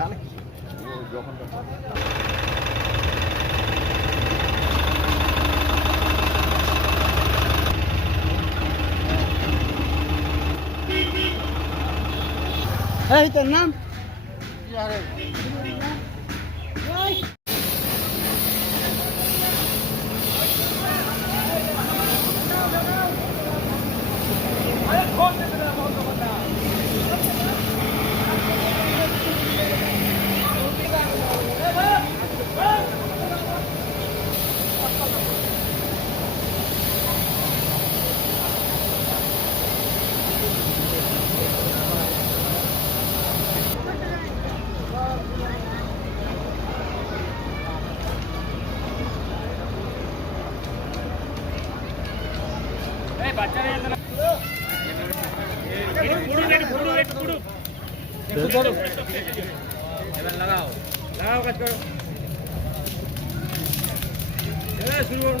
জানে কিছু যখন এই তোর নাম? লাগাও। লাগাও কাজ শুরু করুন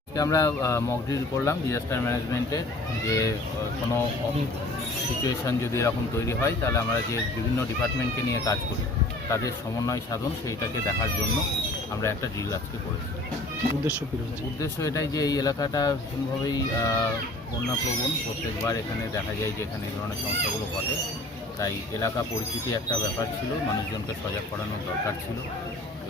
আমরা মক ড্রিল করলাম ডিজাস্টার ম্যানেজমেন্টের যে কোনো সিচুয়েশান যদি এরকম তৈরি হয় তাহলে আমরা যে বিভিন্ন ডিপার্টমেন্টকে নিয়ে কাজ করি তাদের সমন্বয় সাধন সেইটাকে দেখার জন্য আমরা একটা ড্রিল আজকে করেছি। উদ্দেশ্য উদ্দেশ্য এটাই যে এই এলাকাটা ভীষণভাবেই বন্যাপ্রবণ প্রত্যেকবার এখানে দেখা যায় যে এখানে এই ধরনের সমস্যাগুলো ঘটে। তাই এলাকা পরিস্থিতি একটা ব্যাপার ছিল মানুষজনকে সজাগ করানোর দরকার ছিল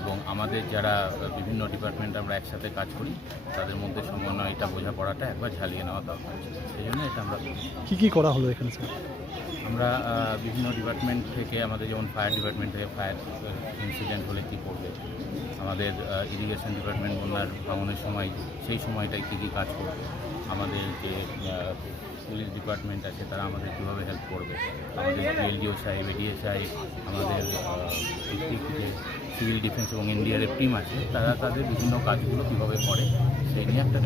এবং আমাদের যারা বিভিন্ন ডিপার্টমেন্ট আমরা একসাথে কাজ করি তাদের মধ্যে সমন্বয়টা বোঝাপড়াটা একবার ঝালিয়ে নেওয়া দরকার ছিল। সেই জন্য এটা আমরা কী কী কি করা হলো এখানে স্যার? আমরা বিভিন্ন ডিপার্টমেন্ট থেকে আমাদের যেমন ফায়ার ডিপার্টমেন্ট থেকে ফায়ার ইনসিডেন্ট হলে কী করবে আমাদের ইরিগেশন ডিপার্টমেন্ট বন্যার ভাঙনের সময়, সেই সময়টায় কী কী কাজ করবে? আমাদের যে পুলিশ ডিপার্টমেন্ট আছে, তারা আমাদের কীভাবে হেল্প করবে? আমাদের পিএলডিও সাহেব এডিএ সাহেব, আমাদের সিভিল ডিফেন্স এবং এনডিআরএফ টিম আছে, তারা তাদের বিভিন্ন কাজগুলো কীভাবে করে, সেই নিয়ে একটা